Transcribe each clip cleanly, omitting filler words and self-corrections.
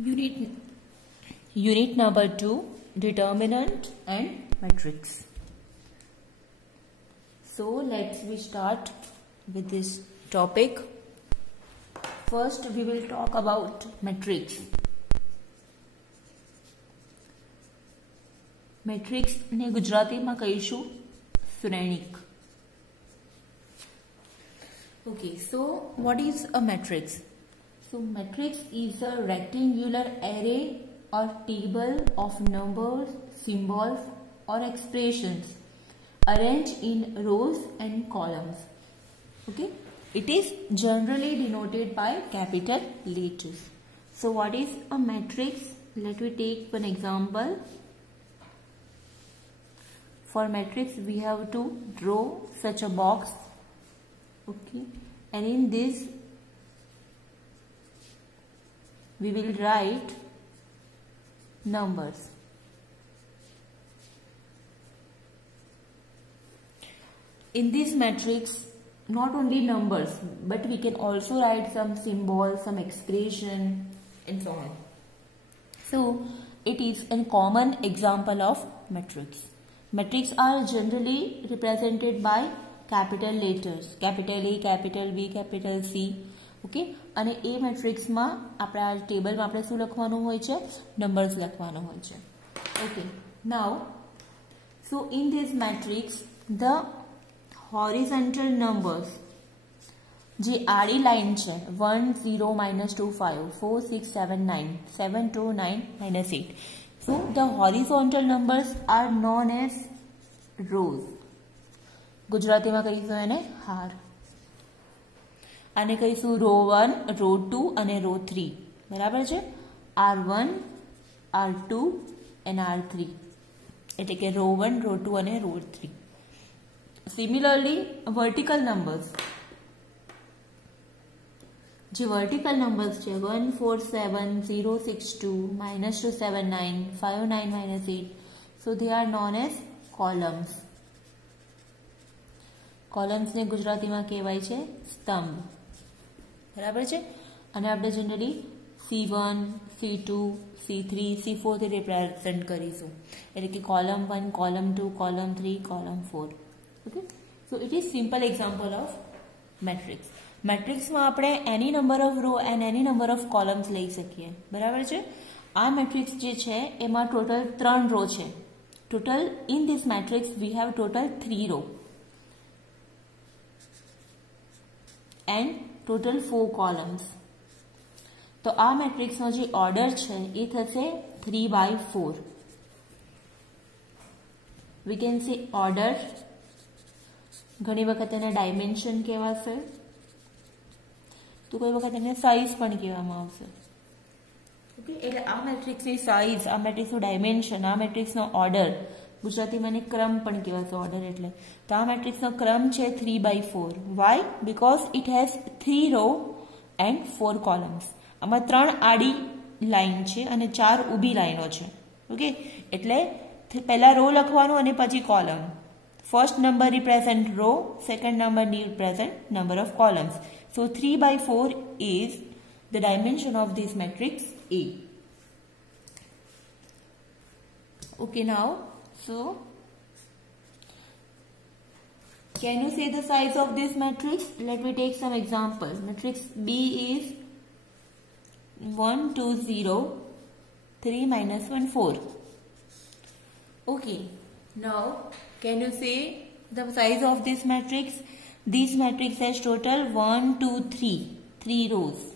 Unit number 2, determinant and matrix. So let's start with this topic. First we will talk about matrix. Matrix ने गुजराती में कहीशु Shrenik. Okay, so what is a matrix? So matrix is a rectangular array or table of numbers, symbols or expressions arranged in rows and columns. Okay, it is generally denoted by capital letters. So what is a matrix? Let me take one example. For matrix we have to draw such a box. Okay, and in this we will write numbers. In this matrix, not only numbers, but we can also write some symbols, some expression, and so on. So, it is a common example of matrix. Matrix are generally represented by capital letters, capital A, capital B, capital C. Okay અને એ મેટ્રિક્સમાં આપણા ટેબલમાં આપણે શું લખવાનું હોય છે નંબર્સ લખવાનું હોય છે ઓકે નાઉ સો in this matrix the horizontal numbers જે આડી લાઈન છે 1 0 -2 5 4 6 7 9 7 2 9 -8 so the horizontal numbers are known as rows ગુજરાતીમાં કહીશું એને હાર आने कहीशू रो 1 रो 2 અને રો 3 બરાબર છે R1 R2 and R3 એટલે કે રો 1 રો 2 અને રો 3 સિમિલરલી વર્ટિકલ નંબર્સ જે વર્ટિકલ નંબર્સ છે 1 4 7 0 6 2 -2 7 9 5 9 -8 so they are known as columns. columns ને ગુજરાતીમાં કહેવાય છે સ્તંભ बराबर है અને આપણે generally C1 C2 C3 C4 થી રિપ્રેઝન્ટ કરીશું એટલે કે column 1 column 2 column 3 column 4 okay so it is simple example of matrix મેટ્રિક્સમાં આપણે any number of row and any number of columns લઈ શકીએ બરાબર છે આ મેટ્રિક્સ જે છે એમાં ટોટલ 3 રો છે total in this matrix we have total 3 row and total 4 columns तो आ मैट्रिक्स नो जे ऑर्डर छे ए थशे 3/4 वी कैन से ऑर्डर घणी वखत एने डायमेंशन कहेवाशे तो कोई वखत एने साइज पण कहेवामां आवशे ओके એટલે આ મેટ્રિક્સ ની સાઇઝ આ મેટ્રિક્સ નું ડાયમેન્શન આ મેટ્રિક્સ નો ઓર્ડર ગુજરાતીમાં એને ક્રમ પણ કહેવાશે ઓર્ડર એટલે તો આ મેટ્રિક્સનો ક્રમ છે 3/4 why because it has 3 row and 4 columns આમાં 3 આડી લાઈન છે અને 4 ઊભી લાઈનો છે ઓકે એટલે પહેલા રો લખવાનું અને પછી column first number represent row second number represent number of columns so 3/4 is the dimension of this matrix A. Okay, now so can you say the size of this matrix? Let me take some example. Matrix B is 1 2 0 3 -1 4. Okay, now can you say the size of this matrix? This matrix has total 1 2 3 rows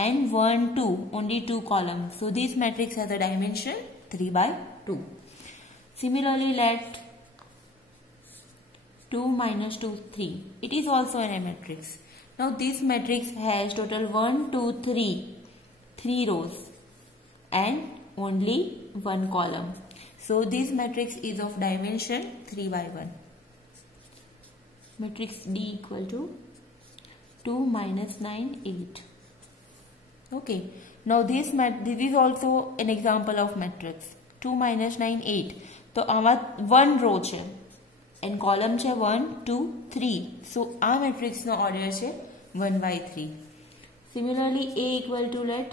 and 1 2 only 2 columns. So this matrix has a dimension 3/2. Similarly, let 2 -2 3. It is also a matrix. Now this matrix has total 1 2 3 rows and only 1 column. So this matrix is of dimension 3/1. Matrix D equal to 2 -9 8. Okay. Now this is also an example of matrix 2 -9 8. तो आमा 1 रो है and column है 1 2 3 सो आ matrix no order है 1/3 Similarly, A equal to let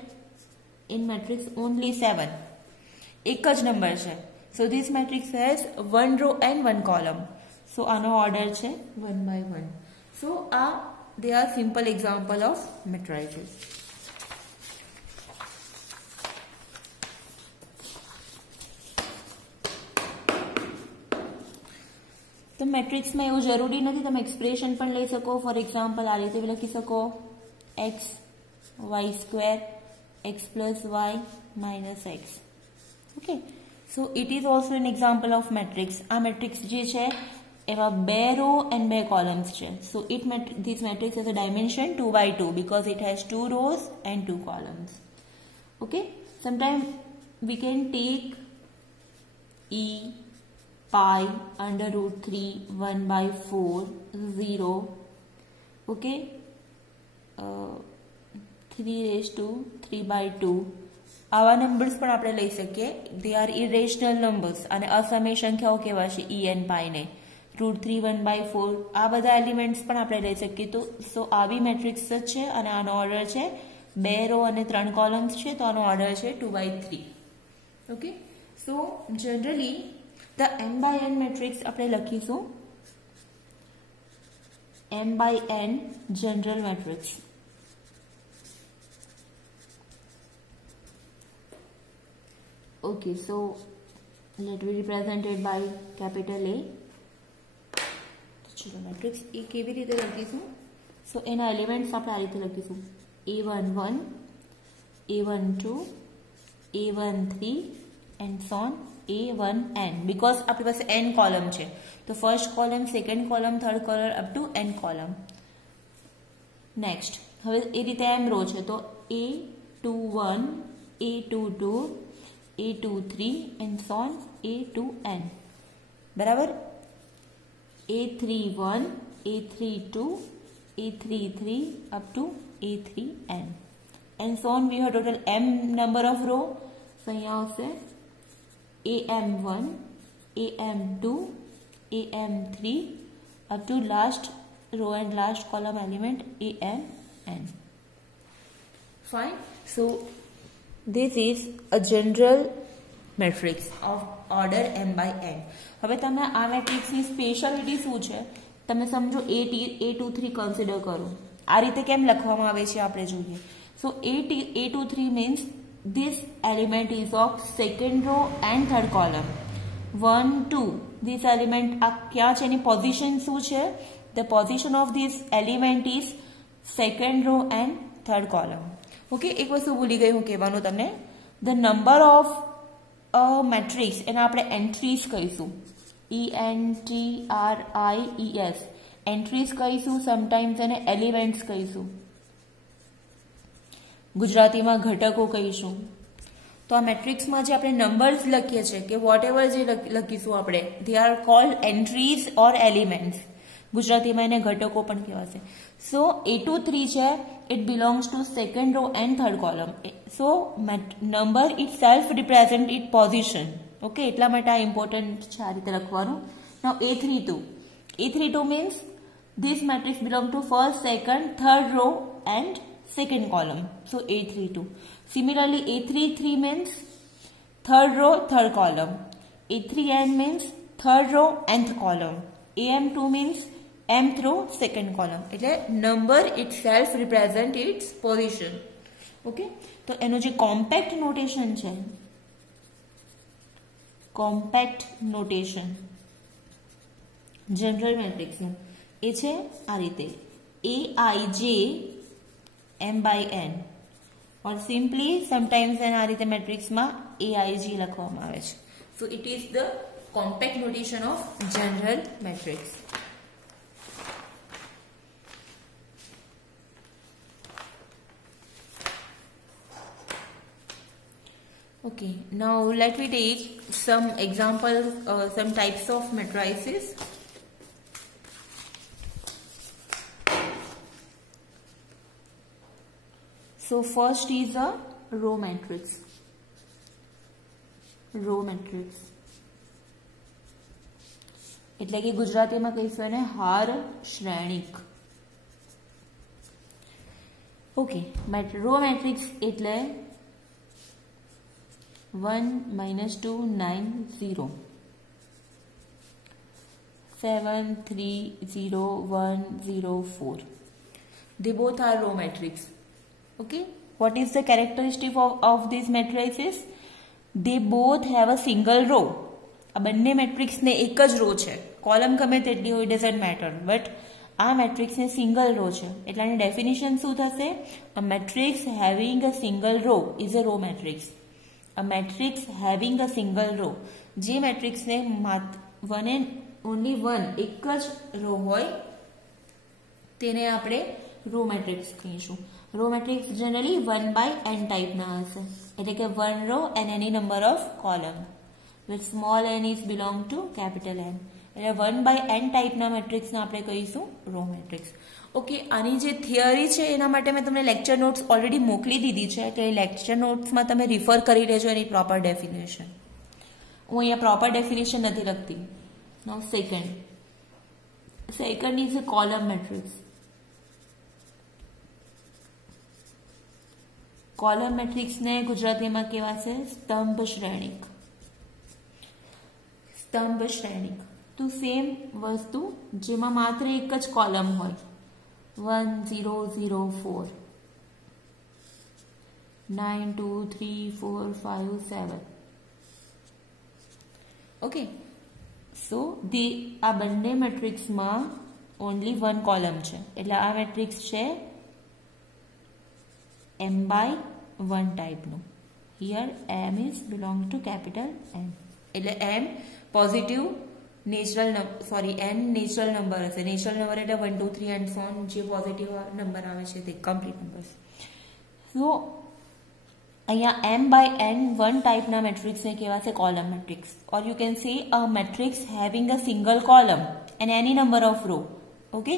in matrix only 7. एक ज नंबर है. So this matrix has 1 row and 1 column. So આનો order છે 1 by 1. So they are simple example of matrices. तो मैट्रिक्स में એવું જરૂરી નથી, તમે એક્સપ્રેશન પણ લઈ શકો. ફોર એક્ઝામ્પલ આ રીતે લખી શકો x y square x plus y minus x. Okay, so it is also an example of matrix. આ મેટ્રિક્સ જે છે એમાં 2 રો એન્ડ 2 કોલમ્સ છે. So this matrix has a dimension 2 by 2 because it has 2 rows and 2 columns. Okay, sometimes we can take e pi under root 3 1 by 4 0. Okay, 3 raised to 3 by 2. આવા નંબર્સ પણ આપણે લઈ શકીએ. દે આર ઇરેશનલ નંબર્સ અને અસમય સંખ્યાઓ કેવા છે e n pi ને. રૂટ 3 1 by 4 આ બધા એલિમેન્ટ્સ પણ આપણે લઈ શકીએ. તો સો આવી મેટ્રિક્સ જ છે અને આનો ઓર્ડર છે 2 રો અને 3 કોલમ્સ છે, તો આનો ઓર્ડર છે 2 by 3. ઓકે, સો generally the m by n matrix આપણે લખીશું m by n general matrix. Okay, so let me represent it by capital A. ચલો મેટ્રિક્સ એ કેવી રીતે લખીશું? સો એના એલિમેન્ટ્સ આપણે આ રીતે લખીશું a11 a12 a13 and so on a1n, because આપણી પાસે n કોલમ છે. તો first column, second column, third column up to n column. Next હવે એ રીતે m રો છે, તો a21 a22 a23 and so on a2n. બરાબર, a31 a32 a33 up to a3n and so on. We have total m number of row. So અહીંયા આવશે am1 am2 am3 up to last row and last column element amn. Fine. So this is a general matrix of order m by n. હવે તમે આ મેટ્રિક્સની સ્પેશિયાલિટી શું છે તમે સમજો. a23 કન્સિડર કરો. આ રીતે કેમ લખવામાં આવે છે આપણે જોઈએ. સો a23 means this element is of second row and third column. 1 2 this element क्या છે એની પોઝિશન શું છે? the position of this element is second row and third column. Okay, એક વસ્તુ ભૂલી ગઈ હું કહેવાનું તમને. the number of a matrix એને આપણે એન્ટ્રીઝ કહીશું. entries એન્ટ્રીઝ કહીશું. સમટાઈમ્સ એને એલિમેન્ટ્સ કહીશું. ગુજરાતીમાં ઘટકો કહીશું. તો આ મેટ્રિક્સમાં જે આપણે નંબર્સ લખીએ છીએ કે વોટ એવર જે લખીશું આપણે, they are called entries or elements. ગુજરાતીમાં એને ઘટકો પણ કહેવાશે. સો a23 છે, it belongs to second row and third column. So number itself represent its position. Okay, એટલા માટે આ ઇમ્પોર્ટન્ટ છે આ રીતે લખવાનું. Now a32 means this matrix belong to first, second, third row and second column. So a32. Similarly a33 means third row, third column. a3n means third row, nth column. am2 means mth row, second column. એટલે number itself represent its position. Okay, તો એનો જે compact notation છે, compact notation general મેટ્રિક્સનું એ છે આ રીતે aij m by n, or simply sometimes એના આ રીતે મેટ્રિક્સમાં aig લખવામાં આવે છે. So it is the compact notation of general matrix. Okay, now let me take some examples, some types of matrices. So first is a row matrix. Row matrix એટલે કે ગુજરાતીમાં કહીશું એને હાર શ્રેણિક. ઓકે, રો મેટ્રિક્સ એટલે 1 minus 2 9 0 7 3 0 1 0 4. They both are row matrix. Okay, what is the characteristic of these matrices? They both have a single row. આ બંને મેટ્રિક્સને એક જ રો છે, કોલમ ગમે તેટલી હોય, ડઝન્ટ મેટર, બટ આ મેટ્રિક્સને સિંગલ રો છે એટલે આની ડેફિનેશન શું થશે? A matrix having a single row is a row matrix. A matrix having a single row, જે મેટ્રિક્સને વન એન્ડ ઓનલી વન એક જ રો હોય તેને આપણે રો મેટ્રિક્સ કહીશું. રો મેટ્રિક્સ જનરલી 1/n ટાઈપના હશે, એટલે કે one row and any number of column with small n is belong to capital N. એટલે 1/n ટાઈપના મેટ્રિક્સને આપણે કહીશું રો મેટ્રિક્સ. ઓકે, આની જે થિયરી છે એના માટે મેં તમને લેક્ચર નોટ્સ ઓલરેડી મોકલી દીધી છે, એટલે લેક્ચર નોટ્સમાં તમે રિફર કરી લેજો એની પ્રોપર ડેફિનેશન. હું અહીંયા પ્રોપર ડેફિનેશન નથી લખતી. Now second is a column matrix. Column મેટ્રિક્સને ગુજરાતીમાં કહેવાશે સ્તંભ શ્રેણિક. સ્તંભ શ્રેણિક તો સેમ વસ્તુ જેમાં માત્ર એક જ કોલમ હોય, 1 0 0 4 9 2 3 4 5 7. ઓકે, સો આ બંને મેટ્રિક્સમાં ઓનલી વન કોલમ છે, એટલે આ મેટ્રિક્સ છે m/1 ટાઈપનું. Here m is belong to capital M, એટલે m positive natural n natural number હશે. નેચરલ નંબર એટલે 1 2 3 એન્ડ સો ઓન, જે પોઝિટિવ નંબર આવે છે તે કમ્પ્લીટ નંબર્સ. સો અહીંયા m/n 1 ટાઈપના મેટ્રિક્સને કહેવાશે column matrix, or you can say a matrix having a single column and any number of row. Okay,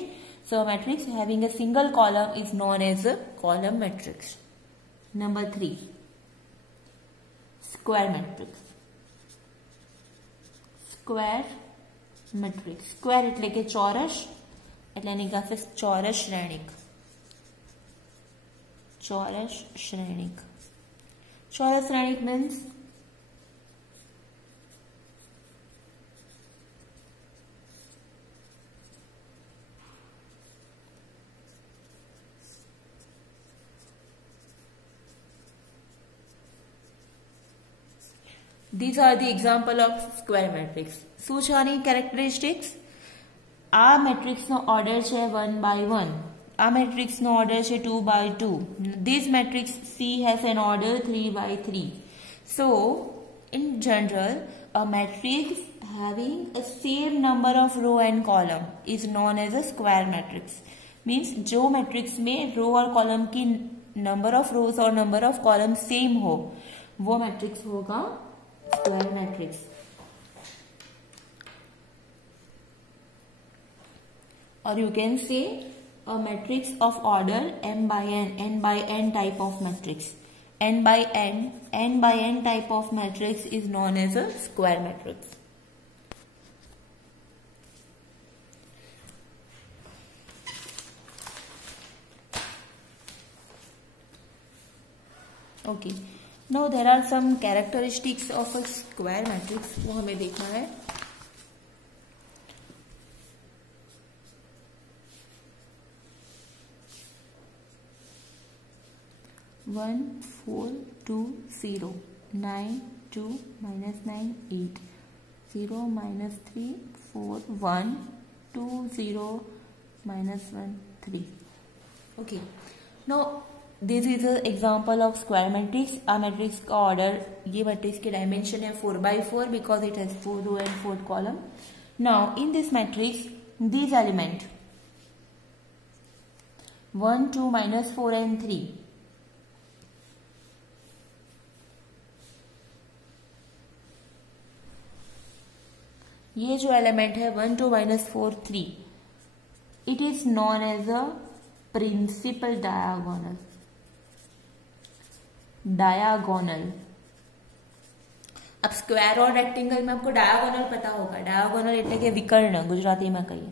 so a matrix having a single column is known as a column matrix. Number 3, square matrix. Square matrix, square એટલે કે ચોરસ, એટલે એની પાસે ચોરસ શ્રેણિક. ચોરસ શ્રેણિક, ચોરસ શ્રેણિક means these are the example of square matrix. શું છે આની કેરેક્ટરિસ્ટિક્સ? આ મેટ્રિક્સનો ઓર્ડર છે 1/1, આ મેટ્રિક્સનો ઓર્ડર છે 2/2. This matrix C has an order 3/3. So in general a matrix having a same number of row and column is known as a square matrix. Means जो मैट्रिक्स में रो और कॉलम की नंबर ऑफ रोज और नंबर ऑफ कॉलम सेम हो वो मैट्रिक्स होगा square matrix. Or you can say a matrix of order m/n, n/n type of matrix. n/n type of matrix is known as a square matrix. Okay, now there are some characteristics of a square matrix, वो हमें देखना है. One 4 2 0 9 2 minus 9 8 0 minus 3 4 1 2 0 minus 1 3. Okay, now this is an example of square matrix. A matrix का order, ये matrix की dimension है 4/4 because it has 4 row and 4 column. Now in this matrix these element 1 2 minus 4 and 3, ये जो एलिमेंट है 1 2 minus 4 3, it is known as a principal diagonal. डायागोनल. अब स्क्वायर और रेक्टेंगल में आपको डायागोनल पता होगा. डायागोनल એટલે કે વિકર્ણ ગુજરાતીમાં કહીએ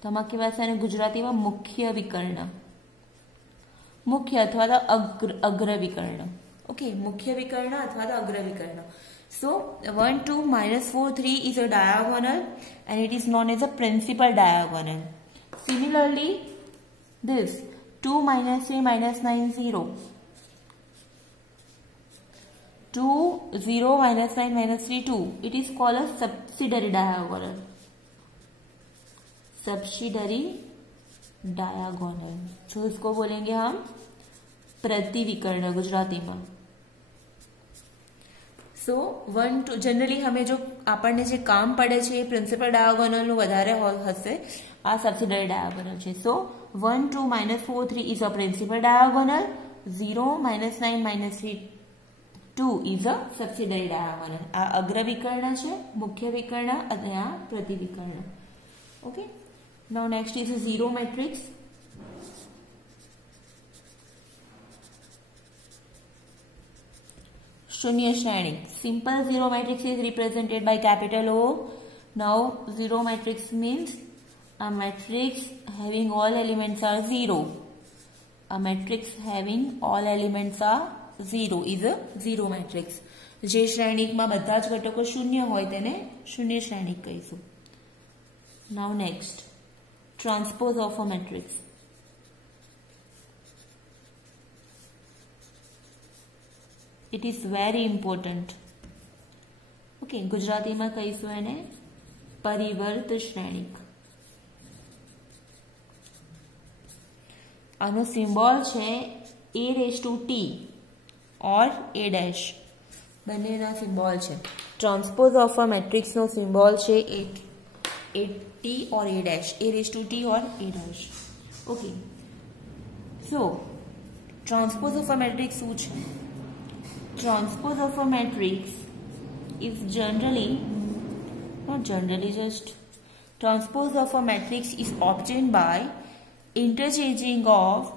તો આમાં કહેવાશે અને ગુજરાતીમાં મુખ્ય વિકર્ણ, મુખ્ય અથવા તો અગ્ર વિકર્ણ. Okay, मुख्य विकर्ण अथवा तो अग्र विकर्ण. So 1, 2, -4, 3 is a diagonal and it is known as a principal diagonal. Similarly, this 2 - 3 - 9 0. 2 0 - 9 - 3 2. It is called a subsidiary diagonal. Subsidiary diagonal. So इसको बोलेंगे हम प्रतिविकर्ण गुजराती में. સો 1 2 जनरली हमें जो આપણને જે કામ પડે છે એ પ્રિન્સિપલ ડાયાગોનલ નું વધારે હશે. આ સબસિડરી ડાયાગોનલ છે. So 1 2 -4 3 is a principal diagonal. 0 -9 - 3 2 is a subsidiary diagonal. આ અગ્ર વિકર્ણ છે, મુખ્ય વિકર્ણ અને આ પ્રતિવિકર્ણ. Okay, now next is a zero matrix. शून्य श्रेणी. Simple zero matrix is represented by capital O. Now zero matrix means a matrix having all elements are zero. A matrix having all elements are zero is a zero matrix. જે શ્રેણીકમાં બધા જ ઘટકો શૂન્ય હોય તેને શૂન્ય શ્રેણીક કહીશું. Now next, transpose of a matrix. It is very important. Okay, Gujarati में कहीશું એને પરિવર્ત શ્રેણીક. આનો સિમ્બોલ છે a⁻t or a'. બંનેના સિમ્બોલ છે. ટ્રાન્સપોઝ ઓફ અ મેટ્રિક્સ નો સિમ્બોલ છે a or a', a⁻t or a'. Okay, so transpose of a matrix શું છે? Transpose of a matrix is transpose of a matrix is obtained by interchanging of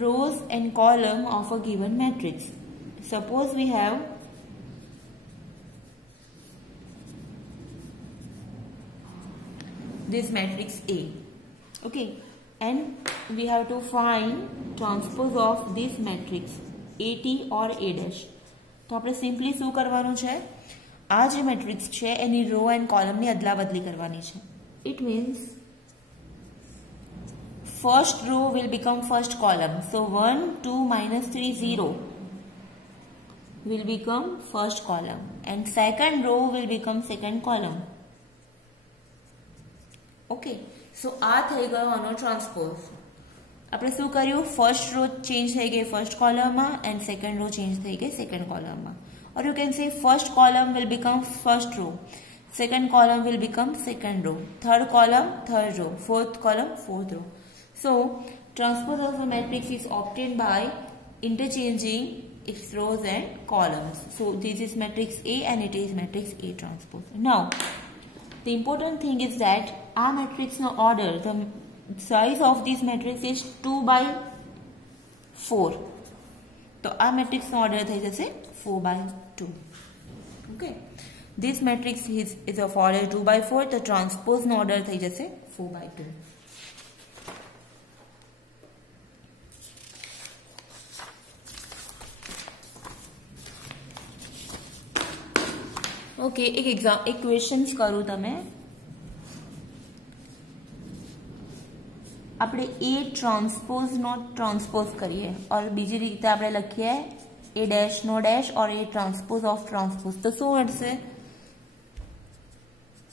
rows and column of a given matrix. Suppose we have this matrix A, okay, and we have to find transpose of this matrix AT or A'. તો આપણે સિમ્પલી શું કરવાનું છે? આ જે મેટ્રિક્સ છે એની raw and કોલમની અદલા બદલી કરવાની છે. It means first row will become first column. So 1 2 -3 0 will become first column and second row will become second column. Okay, so આ થઈ ગયો આનો ટ્રાન્સપોઝ. આપણે શું કર્યું? ફર્સ્ટ રો ચેન્જ થઈ ગઈ ફર્સ્ટ કોલમમાં એન્ડ સેકન્ડ રો ચેન્જ થઈ ગઈ સેકન્ડ કોલમમાં. Or you can say first column will become first row, second column will become second row, third column third row, fourth column fourth row. So transpose of a matrix is obtained by interchanging its rows and columns. So this is matrix A and it is matrix A transpose. Now the important thing is that our matrix no order, the size of this matrix is 2/4. तो आ matrix no order થઈ જશે 4/2. Okay, this matrix is of order 2/4. तो ट्रांसपोज નો ઓર્ડર થઈ જશે 4/2. ओके, एक क्वेश्चन करूँ तमे. આપણે A ટ્રાન્સપોઝ નો ટ્રાન્સપોઝ કરીએ और બીજી રીતે આપણે લખીએ A' નો ડેશ और A ટ્રાન્સપોઝ ઓફ ટ્રાન્સપોઝ. તો શું મળશે?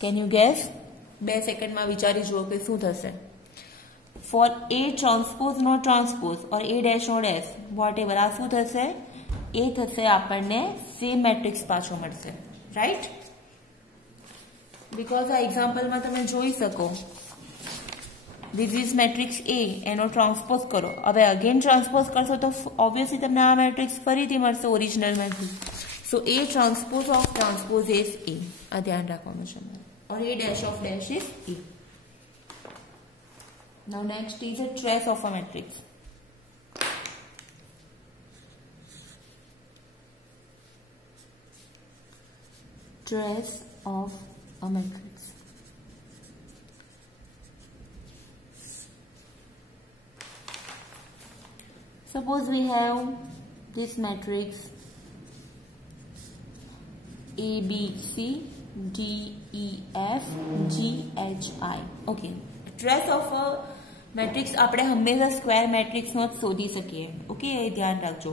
Can you gas? 2 સેકન્ડમાં વિચારી જુઓ કે શું થશે. ફોર A ટ્રાન્સપોઝ નો ટ્રાન્સપોઝ और A' નો ડેશ વોટેવર આ શું થશે? એ થશે આપણને સેમ મેટ્રિક્સ પાછો મળશે. રાઈટ? બીકોઝ આ એક્ઝામ્પલમાં તમે જોઈ શકો this is matrix A એનો ટ્રાન્સપોઝ કરો. હવે અગેન ટ્રાન્સપોઝ કરશો તો ઓબ્વિયસલી તમને આ મેટ્રિક્સ ફરીથી મળશે original matrix. So A transpose of transpose is A. આ ધ્યાન રાખવાનું છે. और A dash of dash is A. Now next is a trace of a matrix. Trace of a matrix. Suppose we have this matrix A, B, C, D, E, F, G, H, I. Okay. Trace of a matrix આપણે હંમેશા square matrix નો જ શોધી શકીએ. ઓકે, એ ધ્યાન રાખજો.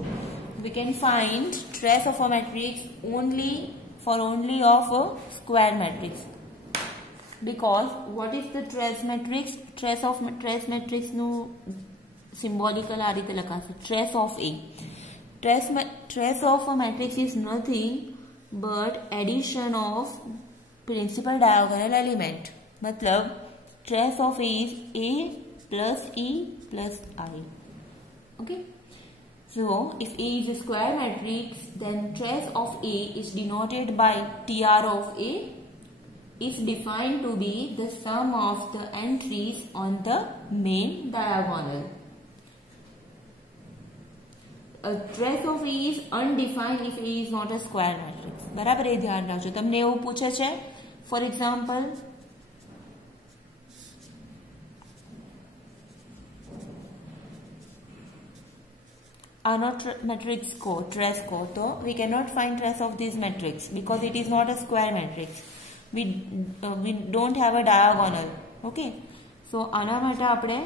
We can find trace of a matrix only of a square matrix. Because what is the trace matrix? Trace matrix નું symbolical આ રીતે લખાશે, trace of A. Trace of a matrix is nothing but addition of principal diagonal element. मतलब trace of A is A plus E plus I. Okay. So if A is a square matrix, then trace of A is denoted by TR of A, is defined to be the sum of the entries on the main diagonal. A trace of A is undefined if A is not a square matrix. બરાબર, એ ધ્યાન રાખજો. તમને એવું પૂછે છે, for example आनो matrix को trace को, तो we cannot find trace of this matrix because it is not a square matrix. We don't have a diagonal. Okay, so आना માટે આપણે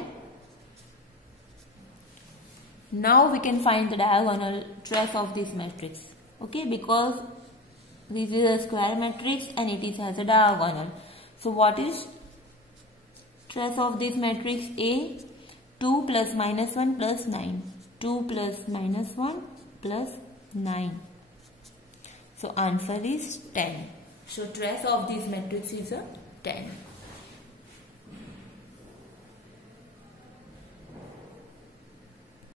now we can find the diagonal trace of this matrix. Okay, because this is a square matrix and it is has a diagonal. So what is trace of this matrix? A, 2 plus minus 1 plus 9. 2 plus minus 1 plus 9. So answer is 10. So trace of this matrix is a 10.